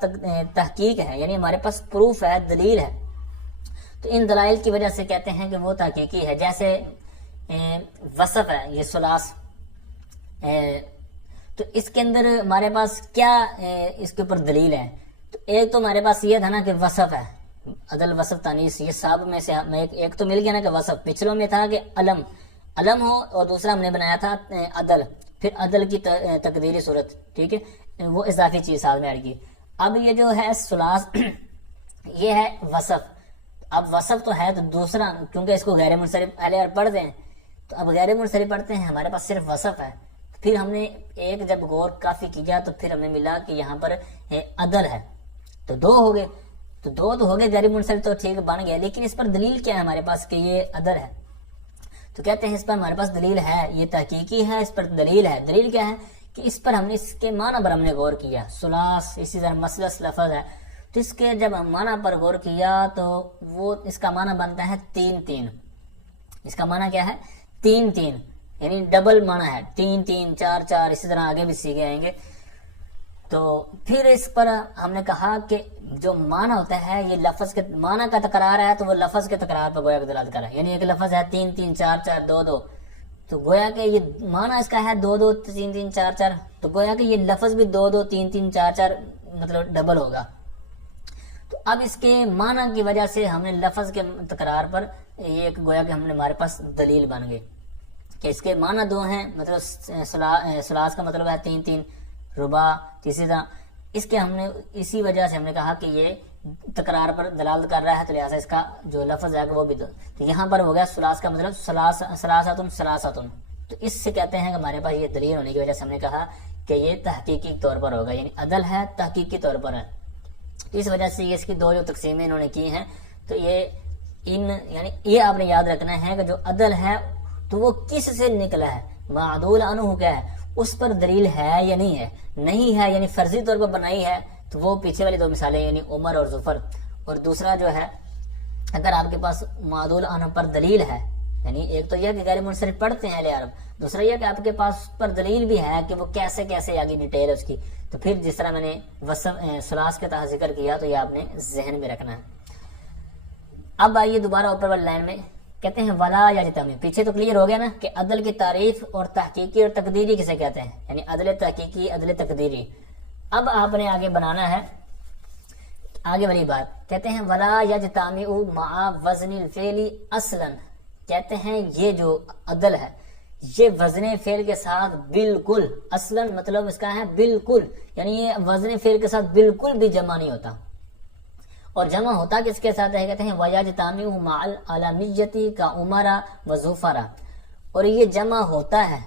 تحقیق ہے، یعنی ہمارے پاس پروف ہے، دلیل ہے، تو ان دلائل کی وجہ سے کہتے ہیں کہ وہ تحقیقی ہے۔ جیسے وصف ہے، یہ ثلاث، تو اس کے اندر ہمارے پاس کیا اس کے اوپر دلیل ہے؟ تو ایک تو ہمارے پاس یہ تھا نا کہ وصف ہے، عدل، وصف، تانیث، یہ سب میں سے ایک تو مل گیا نا کہ وصف، پچھلوں میں تھا کہ علم ہو، اور دوسرا ہم نے بنایا تھا عدل، پھر عدل کی تقدیری صورت، ٹھیک ہے، وہ اضافی چیز ساتھ میں ایڈ کی۔ اب یہ جو ہے ثلاث، یہ ہے وصف۔ اب وصف تو ہے، تو دوسرا کیونکہ اس کو غیر منصرف اہل عرب پڑھتے ہیں، تو اب غیر منصرف پڑھتے ہیں، ہمارے پاس صرف وصف ہے، پھر ہم نے ایک جب غور کافی کیا تو پھر ہمیں ملا کہ یہاں پر عدل ہے، تو دو ہو گئے، تو دو تو ہو گئے غیر منصرف تو ٹھیک بن گیا، لیکن اس پر دلیل کیا ہے ہمارے پاس کہ یہ عدل ہے؟ تو کہتے ہیں اس پر ہمارے پاس دلیل ہے، یہ تحقیقی ہے، اس پر دلیل ہے۔ دلیل کیا ہے کہ اس پر ہم نے اس کے معنی پر ہم نے غور کیا، ثلاث اسی طرح مثلث لفظ ہے، تو اس کے جب ہم معنی پر غور کیا تو وہ اس کا معنی بنتا ہے تین تین۔ اس کا معنی کیا ہے؟ تین تین، یعنی ڈبل معنی ہے، تین تین، چار چار، اسی طرح آگے بھی سیکھے آئیں گے۔ تو پھر اس پر ہم نے کہا کہ جو معنی ہوتا ہے یہ لفظ کے معنی کا تکرار ہے تو وہ لفظ کے تکرار پر گویا کہ دلالت کر رہا ہے، یعنی ایک لفظ ہے تین تین، چار چار، دو دو، تو گویا کہ یہ معنی اس کا ہے دو دو، تین تین، چار چار، تو گویا کہ یہ لفظ بھی دو دو، تین تین، چار چار مطلب ڈبل ہوگا۔ تو اب اس کے معنی کی وجہ سے ہم نے لفظ کے تکرار پر یہ ایک گویا کہ ہمارے پاس دلیل بن گئی کہ اس کے معنی دو ہیں، مطلب ثلاث کا مطلب ہے تین تین، رباع تیسری طرح، اس کے ہم نے اسی وجہ سے ہم نے کہا کہ یہ تکرار پر دلالت کر رہا ہے، تو لہٰذا اس کا جو لفظ ہے وہ بھی دو، تو یہاں پر ہو گیا ثلاث کا مطلب ثلاثتن، تو اس سے کہتے ہیں کہ ہمارے پاس یہ دلیل ہونے کی وجہ سے ہم نے کہا کہ یہ تحقیقی طور پر ہوگا، یعنی عدل ہے، تحقیقی طور پر ہے۔ اس وجہ سے یہ اس کی دو جو تقسیمیں انہوں نے کی ہیں، تو یہ یعنی یہ آپ نے یاد رکھنا ہے کہ جو عدل ہے تو وہ کس سے نکلا ہے، معدول عنہ کیا ہے، اس پر دلیل ہے یا نہیں ہے، نہیں ہے یعنی فرضی طور پر بنائی ہے، تو وہ پیچھے والی دو مثالیں یعنی عمر اور ظفر، اور دوسرا جو ہے اگر آپ کے پاس معدول عنہ پر دلیل ہے، یعنی ایک تو یہ کہ غیر منصرف پڑھتے ہیں اہل عرب، دوسرا یہ کہ آپ کے پاس پر دلیل بھی ہے کہ وہ کیسے کیسے آگے ڈیٹیل اس کی، تو پھر جس طرح میں نے ثلاث کے تحت ذکر کیا تو یہ آپ نے ذہن میں رکھنا ہے۔ اب آئیے دوبارہ اوپر والی لائن میں، کہتے ہیں ولا یجتمع، پیچھے تو کلیئر ہو گیا نا کہ عدل کی تعریف اور تحقیقی اور تقدیری کسے کہتے ہیں، یعنی عدل تحقیقی، عدل تقدیری۔ اب آپ نے آگے بنانا ہے آگے والی بات، کہتے ہیں ولا یجتمع مع وزن الفعل اصلا، کہتے ہیں یہ جو عدل ہے یہ وزن فعل کے ساتھ بالکل، اصلا مطلب اس کا ہے بالکل، یعنی یہ وزن فعل کے ساتھ بالکل بھی جمع نہیں ہوتا، اور جمع ہوتا کس کے ساتھ ہے، کہتے ہیں وَيَجْتَمِعُ مَعَ الْعَلَمِيَّةِ كَعُمَرَ وَظُفَرَ، اور یہ جمع ہوتا ہے،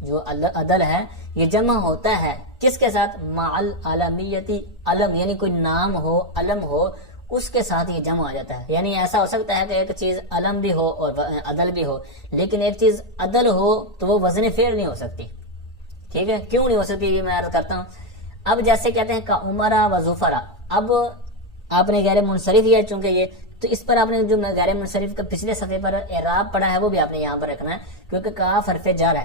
جو عدل ہے یہ جمع ہوتا ہے کس کے ساتھ، مع العلمیتی، علم یعنی کوئی نام ہو، علم ہو، اس کے ساتھ یہ جمع آ جاتا ہے، یعنی ایسا ہو سکتا ہے کہ ایک چیز علم بھی ہو اور عدل بھی ہو، لیکن ایک چیز عدل ہو تو وہ وزن فعل نہیں ہو سکتی، ٹھیک ہے، کیوں نہیں ہو سکتی یہ میں عرض کرتا ہوں۔ اب جیسے کہتے ہیں کا عمرہ و ظفرہ، اب آپ نے غیر منصرف ہے چونکہ یہ، تو اس پر آپ نے جو غیر منصرف کا پچھلے صفحے پر اعراب پڑھا ہے وہ بھی آپ نے یہاں پر رکھنا ہے، کیونکہ کاف حرف جر ہے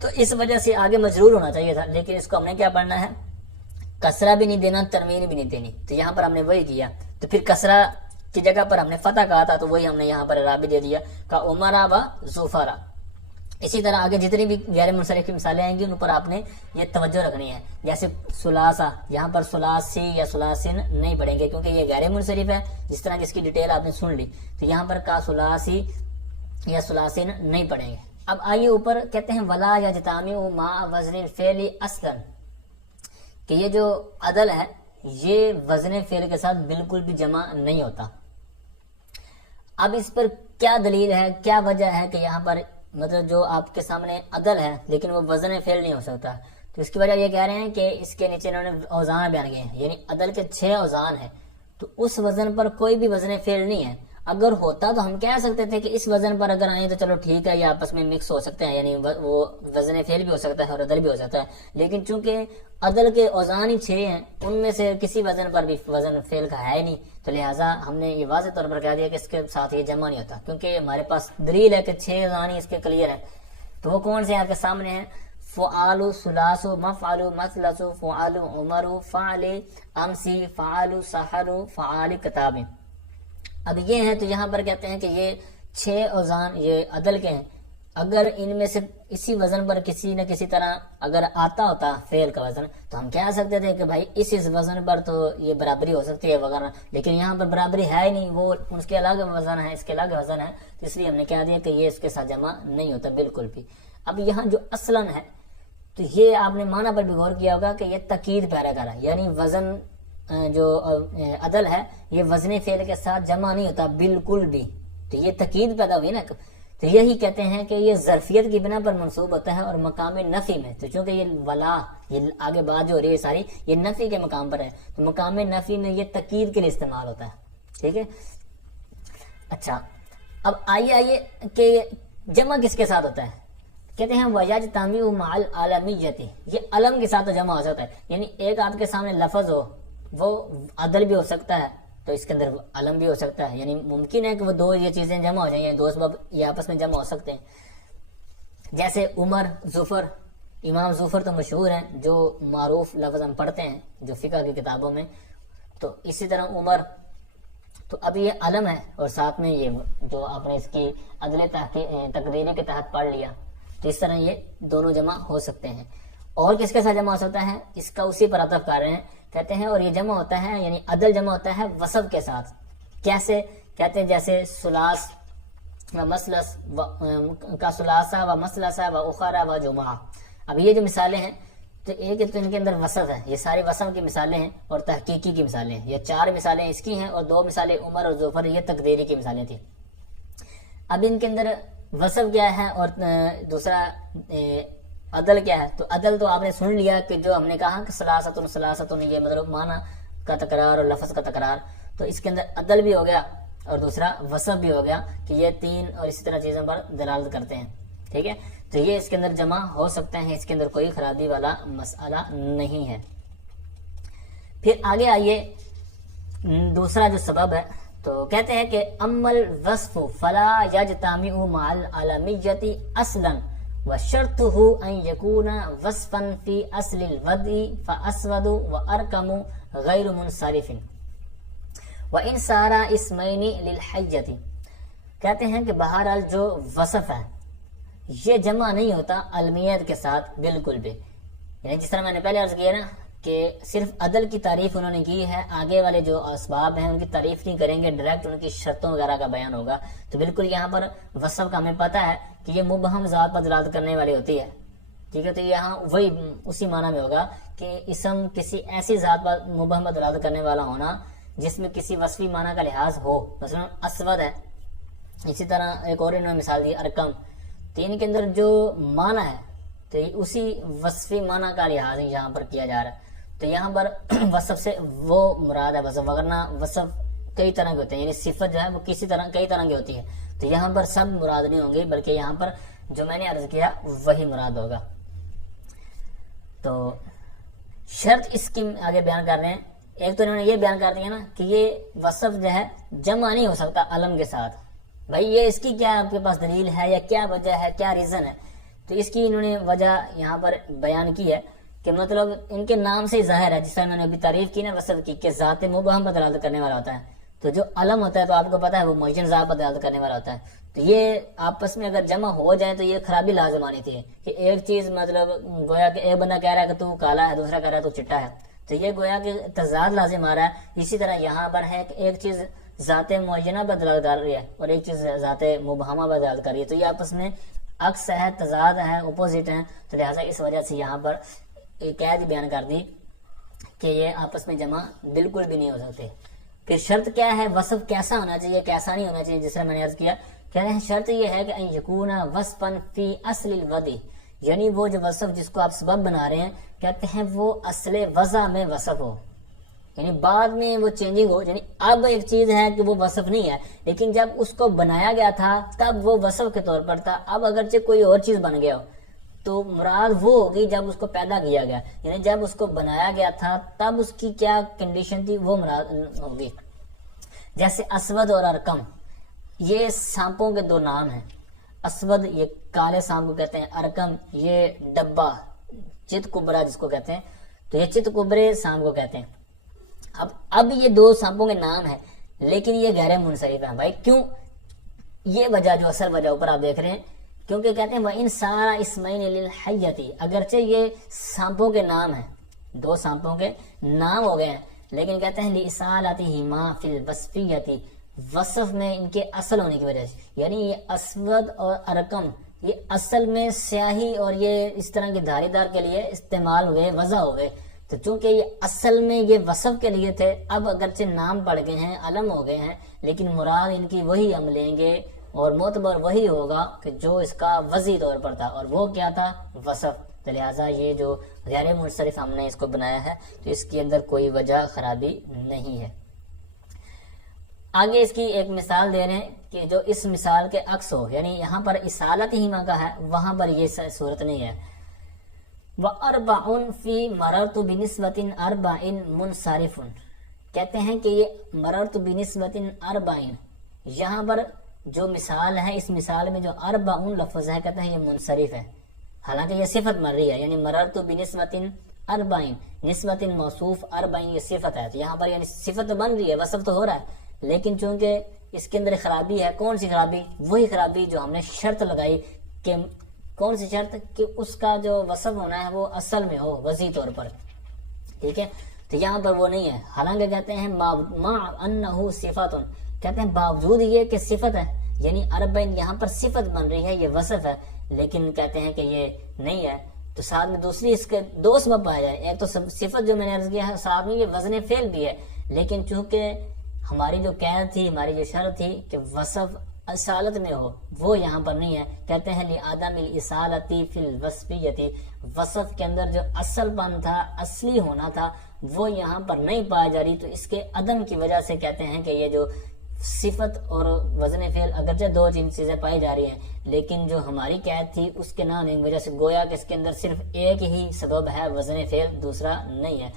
تو اس وجہ سے آگے مجرور ہونا چاہیے تھا، لیکن اس کو ہم نے کیا پڑھنا ہے، کسرہ بھی نہیں دینا، تنوین بھی نہیں دینی، تو یہاں پر ہم نے وہی کیا، تو پھر کسرہ کی جگہ پر ہم نے فتح کہا تھا تو وہی ہم نے یہاں پر اعراب بھی دے دیا کا عمرہ و ظفرہ۔ اسی طرح آگے جتنی بھی غیر منصرف کی مثالیں آئیں گی ان پر آپ نے یہ توجہ رکھنی ہے، جیسے ثلاثہ، یہاں پر ثلاثی یا ثلاثین نہیں پڑھیں گے کیونکہ یہ غیر منصرف ہے، جس طرح جس کی ڈیٹیل آپ نے سن لی، تو یہاں پر کا ثلاثی یا ثلاثین نہیں پڑھیں گے۔ اب آئیے اوپر، کہتے ہیں ولا یجتمع مع وزن الفعل اصلا، کہ یہ جو عدل ہے یہ وزن فعل کے ساتھ بالکل بھی جمع نہیں ہوتا۔ اب اس پر کیا دلیل ہے، کیا وجہ ہے کہ یہاں پر مطلب جو آپ کے سامنے عدل ہے لیکن وہ وزن فعل نہیں ہو سکتا، تو اس کی وجہ یہ کہہ رہے ہیں کہ اس کے نیچے انہوں نے اوزان بیان کیے ہیں، یعنی عدل کے 6 اوزان ہیں، تو اس وزن پر کوئی بھی وزن فعل نہیں ہے، اگر ہوتا تو ہم کہہ سکتے تھے کہ اس وزن پر اگر آئیں تو چلو ٹھیک ہے، یہ آپس میں مکس ہو سکتے ہیں، یعنی وہ وزن فعل بھی ہو سکتا ہے اور عدل بھی ہو سکتا ہے، لیکن چونکہ عدل کے اوزان ہی 6 ہیں، ان میں سے کسی وزن پر بھی وزن فعل کا ہے نہیں، تو لہٰذا ہم نے یہ واضح طور پر کہہ دیا کہ اس کے ساتھ یہ جمع نہیں ہوتا، کیونکہ ہمارے پاس دلیل ہے کہ 6 اوزان ہی اس کے کلیئر ہے، تو وہ کون سے آپ کے سامنے ہیں، فعال، ثلاث، مفعل، مثلث، فعال، عمر، فعل، امسی، فعال، سحر، فعال، کتاب۔ اب یہ ہیں تو یہاں پر کہتے ہیں کہ یہ 6 اوزان یہ عدل کے ہیں، اگر ان میں سے اسی وزن پر کسی نہ کسی طرح اگر آتا ہوتا فعل کا وزن تو ہم کہہ سکتے تھے کہ بھائی اس وزن پر تو یہ برابری ہو سکتی ہے وغیرہ، لیکن یہاں پر برابری ہے ہی نہیں، وہ اس کے الگ وزن ہے، اس کے الگ وزن ہے، تو اس لیے ہم نے کہہ دیا کہ یہ اس کے ساتھ جمع نہیں ہوتا بالکل بھی۔ اب یہاں جو اصلاً ہے تو یہ آپ نے معنی پر بھی غور کیا ہوگا کہ یہ تاکید پیدا کرا، یعنی وزن جو عدل ہے یہ وزن فعل کے ساتھ جمع نہیں ہوتا بالکل بھی، تو یہ تاکید پیدا ہوئی نا، تو یہی کہتے ہیں کہ یہ ظرفیت کی بنا پر منصوب ہوتا ہے اور مقام نفی میں، تو چونکہ یہ ولا، یہ آگے بات جو ہو رہی ہے ساری یہ نفی کے مقام پر ہے، تو مقام نفی میں یہ تاکید کے لیے استعمال ہوتا ہے. ٹھیک ہے. اچھا اب آئیے کہ جمع کس کے ساتھ ہوتا ہے. کہتے ہیں وَيَجْتَمِعُ مَعَ الْعَالَمِيَّةِ، یہ علم کے ساتھ جمع ہو سکتا ہے، یعنی ایک آپ کے سامنے لفظ ہو، وہ عدل بھی ہو سکتا ہے تو اس کے اندر علم بھی ہو سکتا ہے، یعنی ممکن ہے کہ وہ دو یہ چیزیں جمع ہو جائیں، یعنی دو سبب یہ آپس میں جمع ہو سکتے ہیں. جیسے عمر، ظفر، امام ظفر تو مشہور ہیں جو معروف لفظ ہم پڑھتے ہیں جو فقہ کی کتابوں میں، تو اسی طرح عمر، تو اب یہ علم ہے اور ساتھ میں یہ جو آپ نے اس کی عدل تقدیری کے تحت پڑھ لیا، تو اس طرح یہ دونوں جمع ہو سکتے ہیں. اور کس کے ساتھ جمع ہو سکتا ہے، اس کا اسی پر عطف کر رہے ہیں، کہتے ہیں اور یہ جمع ہوتا ہے یعنی عدل جمع ہوتا ہے وصف کے ساتھ. کیسے؟ کہتے ہیں جیسے سلاس و مسلس کا سلاسہ و مسلسہ و اخرا و جمعہ. اب یہ جو مثالیں ہیں تو ایک تو ان کے اندر وصف ہے، یہ سارے وصف کی مثالیں ہیں اور تحقیقی کی مثالیں ہیں. یہ 4 مثالیں اس کی ہیں اور 2 مثالیں عمر اور ظفر یہ تقدیری کی مثالیں تھیں. اب ان کے اندر وصف کیا ہے اور دوسرا عدل کیا ہے. تو عدل تو آپ نے سن لیا کہ جو ہم نے کہا کہ سلاستن یہ مطلب معنی کا تکرار اور لفظ کا تکرار، تو اس کے اندر عدل بھی ہو گیا اور دوسرا وصف بھی ہو گیا کہ یہ 3 اور اسی طرح چیزوں پر دلالت کرتے ہیں. ٹھیک ہے. تو یہ اس کے اندر جمع ہو سکتے ہیں، اس کے اندر کوئی خرابی والا مسئلہ نہیں ہے. پھر آگے آئیے دوسرا جو سبب ہے، تو کہتے ہیں کہ امل وصف فلا یجتمع مع العالمیۃ اصلا وشرطه ان يكون وصفا في اصل الوضع فاسود وارقم غیر منصرف وان صار اسمین للحیۃ. کہتے ہیں کہ بہرحال جو وصف ہے یہ جمع نہیں ہوتا علمیت کے ساتھ بالکل بھی، یعنی جس طرح میں نے پہلے عرض کیا نا کہ صرف عدل کی تعریف انہوں نے کی ہے، آگے والے جو اسباب ہیں ان کی تعریف نہیں کریں گے، ڈائریکٹ ان کی شرطوں وغیرہ کا بیان ہوگا. تو بالکل یہاں پر وصف کا ہمیں پتہ ہے کہ یہ مبہم ذات پر دلالت کرنے والی ہوتی ہے. ٹھیک ہے. تو یہاں وہی اسی معنی میں ہوگا کہ اسم کسی ایسی ذات پر مبہم پر دلالت کرنے والا ہونا جس میں کسی وصفی معنی کا لحاظ ہو. مثلا اسود ہے، اسی طرح ایک اور انہوں نے مثال دی ارکم. تو ان کے اندر جو معنی ہے تو اسی وصفی معنی کا لحاظ یہاں پر کیا جا رہا ہے. تو یہاں پر وصف سے وہ مراد ہے وصف، ورنہ وصف کئی طرح کے ہوتے ہیں، یعنی صفت جو ہے وہ کسی طرح کئی طرح کی ہوتی ہے. تو یہاں پر سب مراد نہیں ہوں گے بلکہ یہاں پر جو میں نے عرض کیا وہی مراد ہوگا. تو شرط اس کی آگے بیان کر رہے ہیں. ایک تو انہوں نے یہ بیان کر دیا نا کہ یہ وصف جو ہے جمع نہیں ہو سکتا علم کے ساتھ. بھائی یہ اس کی کیا آپ کے پاس دلیل ہے یا کیا وجہ ہے، کیا ریزن ہے؟ تو اس کی انہوں نے وجہ یہاں پر بیان کی ہے کہ مطلب ان کے نام سے ظاہر ہے، جس طرح میں نے ابھی تعریف کی نا وصف کی کہ ذات مبہم پر دلالت کرنے والا ہوتا ہے. تو جو علم ہوتا ہے تو آپ کو پتا ہے وہ معین ذات پر دلالت کرنے والا ہوتا ہے. تو یہ آپس میں اگر جمع ہو جائیں تو یہ خرابی لازم آنی تھی کہ ایک چیز مطلب گویا کہ ایک بندہ کہہ رہا ہے کہ تو کالا ہے، دوسرا کہہ رہا ہے تو چٹا ہے، تو یہ گویا کہ تضاد لازم آ رہا ہے. اسی طرح یہاں پر ہے کہ ایک چیز ذات معینہ پر دلالت کر رہی ہے اور ایک چیز ذات مبہمہ پر دلالت کر رہی ہے، تو یہ آپس میں عکس ہے، تضاد ہے، اپوزٹ ہیں. تو لہٰذا اس وجہ سے یہاں پر ایک قید بیان کر دی کہ یہ آپس میں جمع بالکل بھی نہیں ہو سکتے. پھر شرط کیا ہے، وصف کیسا ہونا چاہیے کیسا نہیں ہونا چاہیے، جس طرح میں نے عرض کیا. کہتے ہیں شرط یہ ہے کہ ان یکون وصفا فی اصل الوضع، یعنی وہ جو وصف جس کو آپ سبب بنا رہے ہیں کہتے ہیں وہ اصل وضع میں وصف ہو، یعنی بعد میں وہ چینجنگ ہو. یعنی اب ایک چیز ہے کہ وہ وصف نہیں ہے لیکن جب اس کو بنایا گیا تھا تب وہ وصف کے طور پر تھا، اب اگرچہ کوئی اور چیز بن گیا ہو تو مراد وہ ہوگی جب اس کو پیدا کیا گیا، یعنی جب اس کو بنایا گیا تھا تب اس کی کیا کنڈیشن تھی وہ مراد ہوگی. جیسے اسود اور ارکم، یہ سانپوں کے 2 نام ہیں. اسود یہ کالے سانپ کو کہتے ہیں، ارکم یہ ڈبا چت کبرا جس کو کہتے ہیں، تو یہ چت کبرے سانپ کو کہتے ہیں. اب یہ 2 سانپوں کے نام ہیں لیکن یہ غیر منصرف ہیں. بھائی کیوں؟ یہ وجہ جو اصل وجہ اوپر آپ دیکھ رہے ہیں، کیونکہ کہتے ہیں وَإِن سَارَ اسْمَيْنِ لِلْحَيَّةِ، اگرچہ یہ سانپوں کے نام ہیں، 2 سانپوں کے نام ہو گئے ہیں، لیکن کہتے ہیں لِإِصَالَتِهِمَا فِي الْوَصْفِيَّةِ، وصف میں ان کے اصل ہونے کی وجہ سے، یعنی یہ اسود اور ارکم یہ اصل میں سیاہی اور یہ اس طرح کے دھاری دار کے لیے استعمال ہوئے، وضع ہوئے. تو چونکہ یہ اصل میں یہ وصف کے لیے تھے، اب اگرچہ نام پڑ گئے ہیں، علم ہو گئے ہیں، لیکن مراد ان کی وہی ہم لیں گے اور معتبر وہی ہوگا کہ جو اس کا وضعی طور پر تھا، اور وہ کیا تھا؟ وصف. تو لہٰذا یہ جو غیر منصرف ہم نے اس کو بنایا ہے تو اس کے اندر کوئی وجہ خرابی نہیں ہے. آگے اس کی ایک مثال دے رہے ہیں کہ جو اس مثال کے عکس ہو، یعنی یہاں پر اصالت ہی کا ہے، وہاں پر یہ صورت نہیں ہے. وَأَرْبَعٌ فِي مَرَرْتُ بِنِسْبَةٍ أَرْبَعٍ مُنْصَرِفٌ، کہتے ہیں کہ یہ مررت بنسبت اربعین، یہاں پر جو مثال ہے اس مثال میں جو اربعون لفظ ہے کہتے ہیں یہ منصرف ہے، حالانکہ یہ صفت مر رہی ہے. یعنی مررت بنسبت اربعین، نسبت موصوف اربعین یہ صفت ہے، تو یہاں پر یعنی صفت بن رہی ہے، وصف تو ہو رہا ہے، لیکن چونکہ اس کے اندر خرابی ہے. کون سی خرابی؟ وہی خرابی جو ہم نے شرط لگائی. کہ کون سی شرط؟ کہ اس کا جو وصف ہونا ہے وہ اصل میں ہو، وضعی طور پر. ٹھیک ہے، تو یہاں پر وہ نہیں ہے. حالانکہ کہتے ہیں مع انہ صفت، کہتے ہیں باوجود یہ کہ صفت ہے، یعنی اربعین یہاں پر صفت بن رہی ہے، یہ وصف ہے، لیکن کہتے ہیں کہ یہ نہیں ہے. تو ساتھ میں دوسری اس کے دو سبب پایا جائے. ایک تو صفت جو میں نے عرض کیا ہے، ساتھ میں یہ وزن فعل بھی ہے، لیکن چونکہ ہماری جو قید تھی، ہماری جو شرط تھی کہ وصف اصالت میں ہو، وہ یہاں پر نہیں ہے. کہتے ہیں لِعَدَمِ الْإِصَالَةِ فِي الْوَصْفِيَّةِ، وصف کے اندر جو اصل پن تھا، اصلی ہونا تھا، وہ یہاں پر نہیں پایا جا رہی. تو اس کے عدم کی وجہ سے کہتے ہیں کہ یہ جو صفت اور وزن فعل اگرچہ دو چیزیں پائی جا رہی ہیں، لیکن جو ہماری قید تھی اس کے نہ ہونے کی وجہ سے گویا کہ اس کے اندر صرف ایک ہی سبب ہے وزن فعل، دوسرا نہیں ہے.